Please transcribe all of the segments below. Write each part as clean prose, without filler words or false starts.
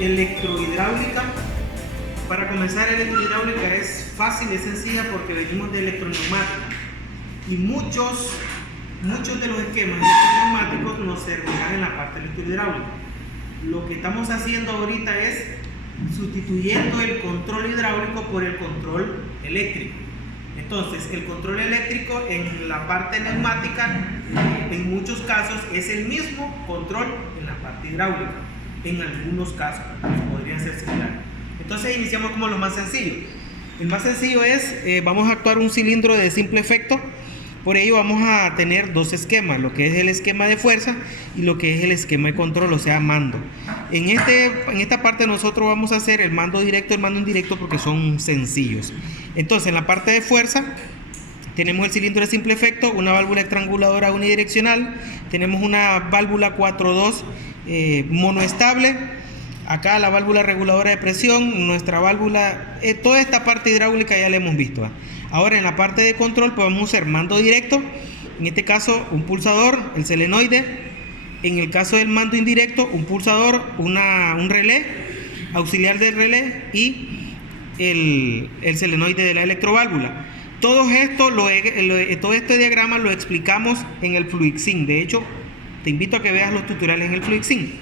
Electrohidráulica. Para comenzar, electrohidráulica es fácil, es sencilla porque venimos de electroneumática y muchos de los esquemas electroneumáticos nos servirán en la parte electrohidráulica. Lo que estamos haciendo ahorita es sustituyendo el control hidráulico por el control eléctrico. Entonces, el control eléctrico en la parte neumática, en muchos casos, es el mismo control en la parte hidráulica. En algunos casos podría ser similar. Entonces, iniciamos como lo más sencillo. El más sencillo es, vamos a actuar un cilindro de simple efecto. Por ello vamos a tener dos esquemas, lo que es el esquema de fuerza y lo que es el esquema de control, o sea, mando. En esta parte nosotros vamos a hacer el mando directo y el mando indirecto porque son sencillos. Entonces, en la parte de fuerza tenemos el cilindro de simple efecto, una válvula estranguladora unidireccional, tenemos una válvula 4-2 monoestable, acá la válvula reguladora de presión, nuestra válvula, toda esta parte hidráulica ya la hemos visto, ¿va? Ahora en la parte de control pues vamos a usar mando directo, en este caso un pulsador, el solenoide. En el caso del mando indirecto, un pulsador, un relé, auxiliar del relé y el solenoide de la electroválvula. Todo este diagrama lo explicamos en el FluidSync. De hecho, te invito a que veas los tutoriales en el FluidSync.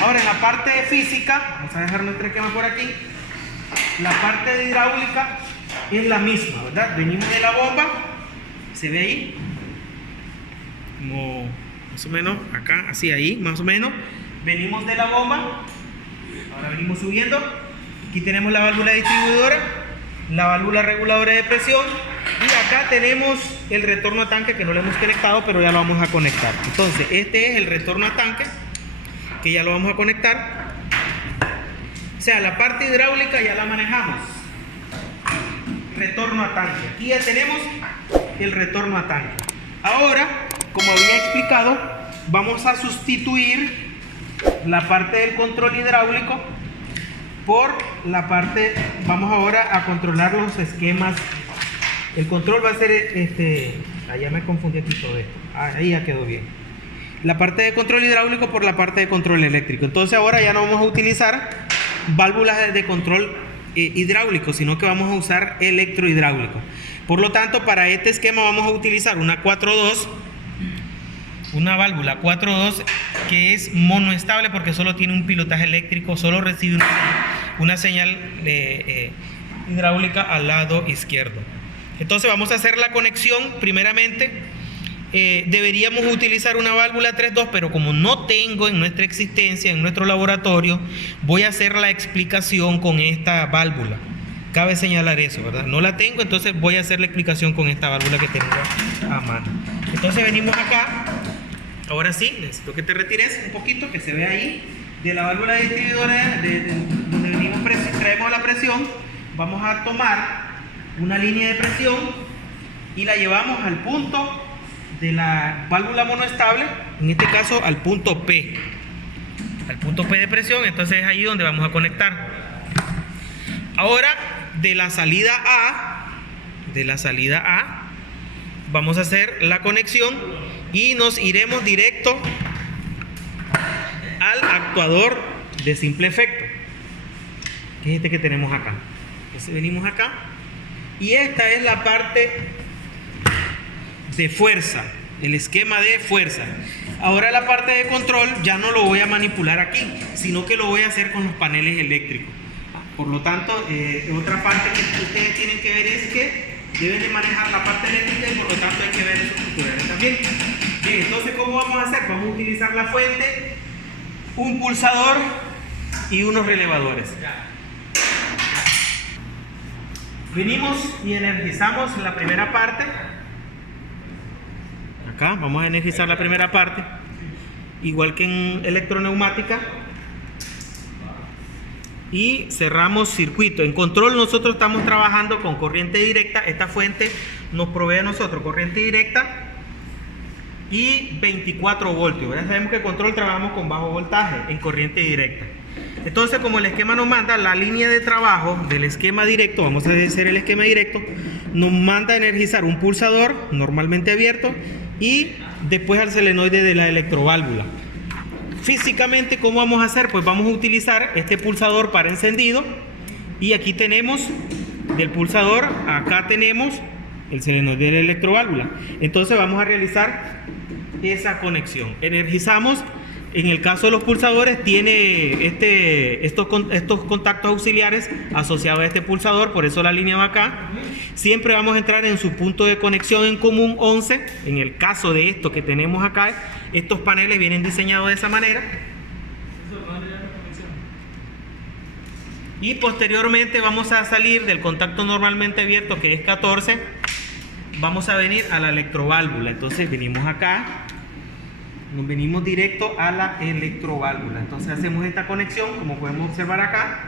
Ahora en la parte de física, vamos a dejar nuestro esquema por aquí. La parte de hidráulica es la misma, ¿verdad? Venimos de la bomba, se ve ahí, como más o menos acá, así ahí, más o menos. Venimos de la bomba, ahora venimos subiendo. Aquí tenemos la válvula distribuidora, la válvula reguladora de presión y acá tenemos el retorno a tanque que no lo hemos conectado, pero ya lo vamos a conectar. Entonces, este es el retorno a tanque que ya lo vamos a conectar. O sea, la parte hidráulica ya la manejamos. Retorno a tanque. Aquí ya tenemos el retorno a tanque. Ahora, como había explicado, vamos a sustituir la parte del control hidráulico por la parte, vamos ahora a controlar los esquemas. El control va a ser ya me confundí aquí todo esto. Ahí ya quedó bien. La parte de control hidráulico por la parte de control eléctrico. Entonces ahora ya no vamos a utilizar válvulas de control hidráulico, sino que vamos a usar electrohidráulico. Por lo tanto, para este esquema vamos a utilizar una 4-2, una válvula 4-2 que es monoestable porque solo tiene un pilotaje eléctrico, solo recibe una señal hidráulica al lado izquierdo. Entonces vamos a hacer la conexión. Primeramente deberíamos utilizar una válvula 3-2, pero como no tengo en nuestra existencia, en nuestro laboratorio, voy a hacer la explicación con esta válvula. Cabe señalar eso, ¿verdad? No la tengo, entonces voy a hacer la explicación con esta válvula que tengo a mano. Entonces venimos acá. Ahora sí, necesito que te retires un poquito, que se vea ahí. De la válvula distribuidora, donde venimos, traemos la presión, vamos a tomar una línea de presión y la llevamos al punto de la válvula monoestable, en este caso al punto P. Al punto P de presión, entonces es ahí donde vamos a conectar. Ahora, de la salida A, vamos a hacer la conexión y nos iremos directo al actuador de simple efecto, que es este que tenemos acá. Entonces venimos acá y esta es la parte de fuerza, el esquema de fuerza. Ahora la parte de control ya no lo voy a manipular aquí, sino que lo voy a hacer con los paneles eléctricos. Por lo tanto, otra parte que ustedes tienen que ver es que deben de manejar la parte eléctrica y por lo tanto hay que ver esos tutoriales también. Bien, entonces ¿cómo vamos a hacer? Vamos a utilizar la fuente, un pulsador y unos relevadores. Venimos y energizamos la primera parte. Acá vamos a energizar la primera parte, igual que en electroneumática, y cerramos circuito. En control nosotros estamos trabajando con corriente directa. Esta fuente nos provee a nosotros corriente directa y 24 voltios. ¿Verdad? Sabemos que en control trabajamos con bajo voltaje en corriente directa. Entonces, como el esquema nos manda la línea de trabajo del esquema directo, vamos a hacer el esquema directo, nos manda a energizar un pulsador normalmente abierto y después al solenoide de la electroválvula. físicamente, ¿cómo vamos a hacer? Pues vamos a utilizar este pulsador para encendido. Y aquí tenemos del pulsador, acá tenemos el solenoide de la electroválvula. Entonces vamos a realizar esa conexión. Energizamos. En el caso de los pulsadores tiene estos contactos auxiliares asociados a este pulsador, por eso la línea va acá. Siempre vamos a entrar en su punto de conexión en común 11. En el caso de esto que tenemos acá, estos paneles vienen diseñados de esa manera. Y posteriormente vamos a salir del contacto normalmente abierto, que es 14. Vamos a venir a la electroválvula. Entonces venimos acá. Nos venimos directo a la electroválvula. Entonces hacemos esta conexión, como podemos observar acá.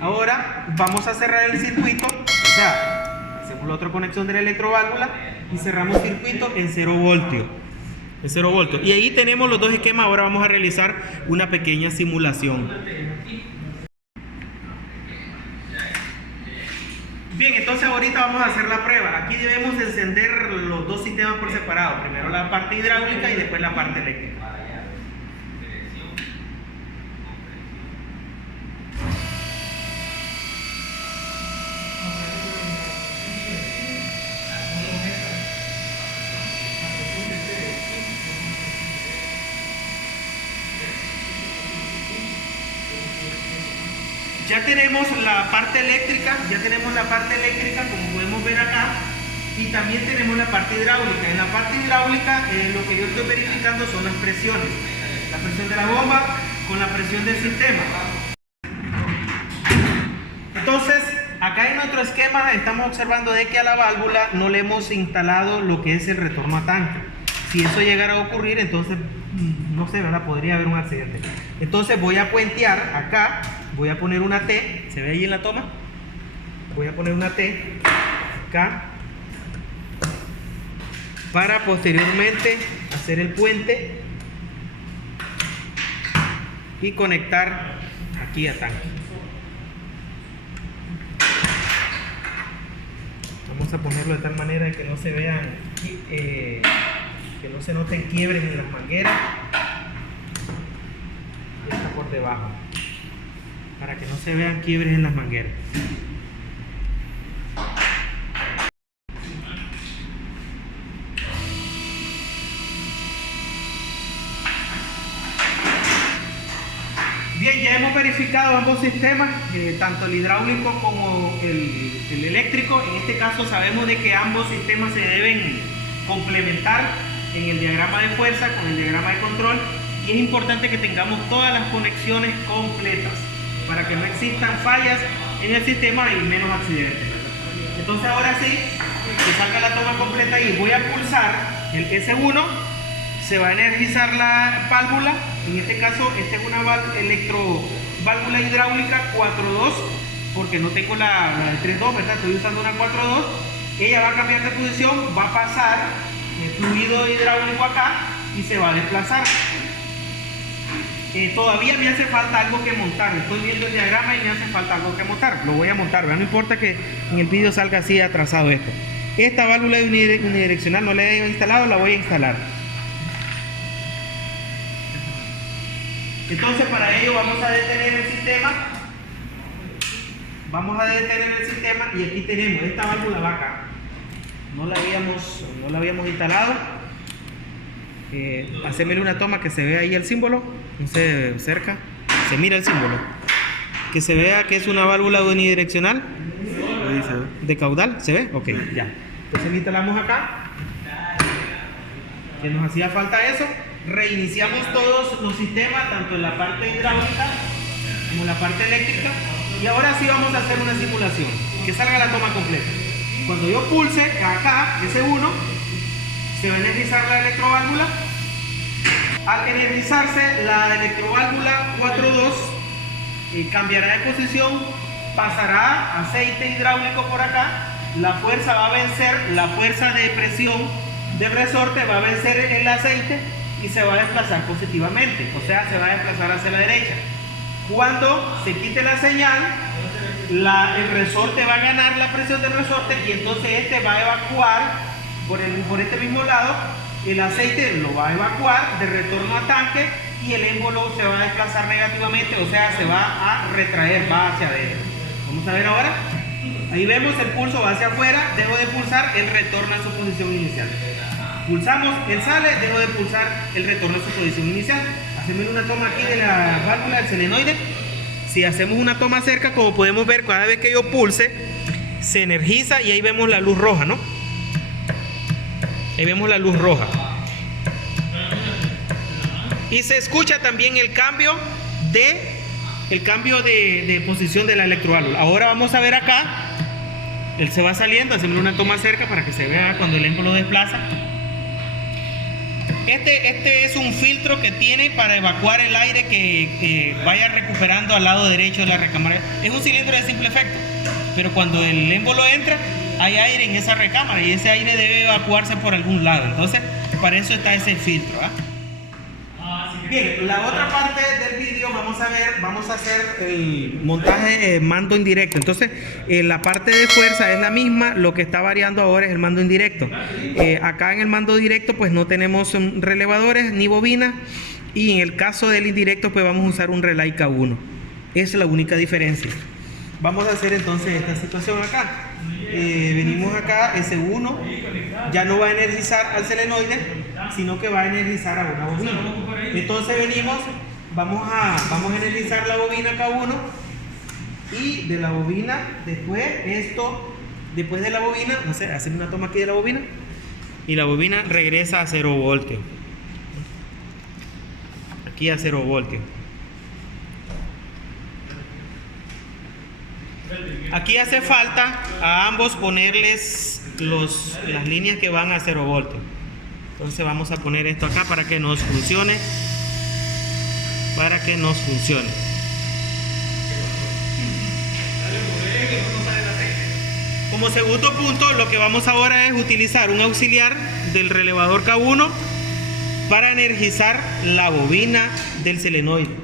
Ahora vamos a cerrar el circuito. O sea, hacemos la otra conexión de la electroválvula y cerramos el circuito en 0 voltios. En 0 voltios. Y ahí tenemos los dos esquemas. Ahora vamos a realizar una pequeña simulación. Bien, entonces ahorita vamos a hacer la prueba. Aquí debemos encender los dos sistemas por separado. Primero la parte hidráulica y después la parte eléctrica. Ya tenemos la parte eléctrica, como podemos ver acá, y también tenemos la parte hidráulica. En la parte hidráulica lo que yo estoy verificando son las presiones, la presión de la bomba con la presión del sistema. Entonces, acá en nuestro esquema estamos observando de que a la válvula no le hemos instalado lo que es el retorno a tanque. Si eso llegara a ocurrir, entonces, no sé, ¿verdad? Podría haber un accidente. Entonces voy a puentear acá. Voy a poner una T, ¿se ve ahí en la toma? Voy a poner una T acá para posteriormente hacer el puente y conectar aquí a tanque. Vamos a ponerlo de tal manera que no se vean, que no se noten quiebres en las mangueras. Y está por debajo, para que no se vean quiebres en las mangueras. Bien, ya hemos verificado ambos sistemas, tanto el hidráulico como el eléctrico. En este caso sabemos de que ambos sistemas se deben complementar en el diagrama de fuerza con el diagrama de control, y es importante que tengamos todas las conexiones completas para que no existan fallas en el sistema y menos accidentes. Entonces ahora sí, que salga la toma completa y voy a pulsar el S1, se va a energizar la válvula. En este caso, esta es una válvula hidráulica 4.2, porque no tengo la de 3.2, ¿verdad? Estoy usando una 4.2. Ella va a cambiar de posición, va a pasar el fluido hidráulico acá y se va a desplazar. Todavía me hace falta algo que montar. Estoy viendo el diagrama y me hace falta algo que montar. Lo voy a montar, ¿verdad? No importa que en el vídeo salga así atrasado esto. Esta válvula unidireccional no la he instalado, la voy a instalar. Entonces para ello vamos a detener el sistema. Y aquí tenemos, esta válvula va acá. No la habíamos instalado. Hacémele una toma que se vea ahí el símbolo, no se cerca, se mira el símbolo, que se vea que es una válvula unidireccional de caudal, ¿se ve? Ok, ya. Entonces la instalamos acá, que nos hacía falta eso. Reiniciamos todos los sistemas, tanto en la parte hidráulica como en la parte eléctrica, y ahora sí vamos a hacer una simulación, que salga la toma completa. Cuando yo pulse acá, S1, se va a energizar la electroválvula. Al energizarse la electroválvula 4.2, cambiará de posición, pasará aceite hidráulico por acá. La fuerza va a vencer, la fuerza de presión del resorte va a vencer el aceite y se va a desplazar positivamente, o sea, se va a desplazar hacia la derecha. Cuando se quite la señal, el resorte va a ganar la presión del resorte, y entonces este va a evacuar por este mismo lado el aceite lo va a evacuar de retorno a tanque y el émbolo se va a desplazar negativamente, o sea, se va a retraer, va hacia adentro. Vamos a ver ahora. Ahí vemos el pulso va hacia afuera, dejo de pulsar, él retorna a su posición inicial. Pulsamos, él sale, dejo de pulsar, él retorna a su posición inicial. Hacemos una toma aquí de la válvula del solenoide. Si hacemos una toma cerca, como podemos ver, cada vez que yo pulse, se energiza y ahí vemos la luz roja, ¿no? Ahí vemos la luz roja. Y se escucha también el cambio de posición de la electroválvula. Ahora vamos a ver acá. Él se va saliendo, hacemos una toma cerca para que se vea cuando el émbolo desplaza. Este es un filtro que tiene para evacuar el aire que vaya recuperando al lado derecho de la recámara. Es un cilindro de simple efecto, pero cuando el émbolo entra, hay aire en esa recámara y ese aire debe evacuarse por algún lado. Entonces, para eso está ese filtro, ¿eh? Bien, la otra parte del vídeo vamos a hacer el montaje mando indirecto. Entonces, la parte de fuerza es la misma, lo que está variando ahora es el mando indirecto. Acá en el mando directo pues no tenemos relevadores ni bobinas, y en el caso del indirecto pues vamos a usar un relay K1. Esa es la única diferencia. Vamos a hacer entonces esta situación acá. Venimos acá, S1 ya no va a energizar al solenoide, sino que va a energizar a una bobina. Entonces venimos, vamos a energizar la bobina K1, y de la bobina, después de la bobina, no sé, hacemos una toma aquí de la bobina, y la bobina regresa a 0 voltios. Aquí a 0 voltios. Aquí hace falta a ambos ponerles las líneas que van a 0 voltios. Entonces vamos a poner esto acá para que nos funcione. Como segundo punto, lo que vamos ahora es utilizar un auxiliar del relevador K1 para energizar la bobina del solenoide.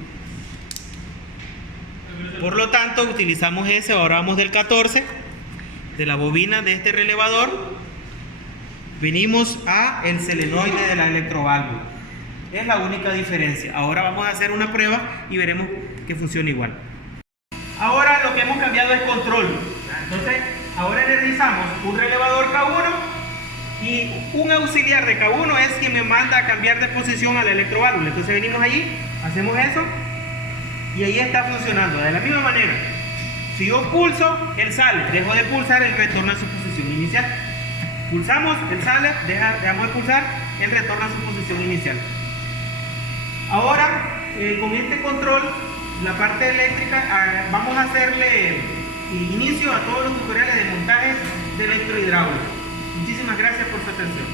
Por lo tanto, utilizamos ese. Ahora vamos del 14, de la bobina de este relevador, venimos a el solenoide de la electroválvula. Es la única diferencia. Ahora vamos a hacer una prueba y veremos que funciona igual. Ahora lo que hemos cambiado es control. Entonces, ahora energizamos un relevador K1 y un auxiliar de K1 es quien me manda a cambiar de posición a la electroválvula. Entonces venimos allí, hacemos eso, y ahí está funcionando. De la misma manera, si yo pulso, él sale. Dejo de pulsar, él retorna a su posición inicial. Pulsamos, él sale, dejamos de pulsar, él retorna a su posición inicial. Ahora, con este control, la parte eléctrica, vamos a hacerle inicio a todos los tutoriales de montaje de electrohidráulica. Muchísimas gracias por su atención.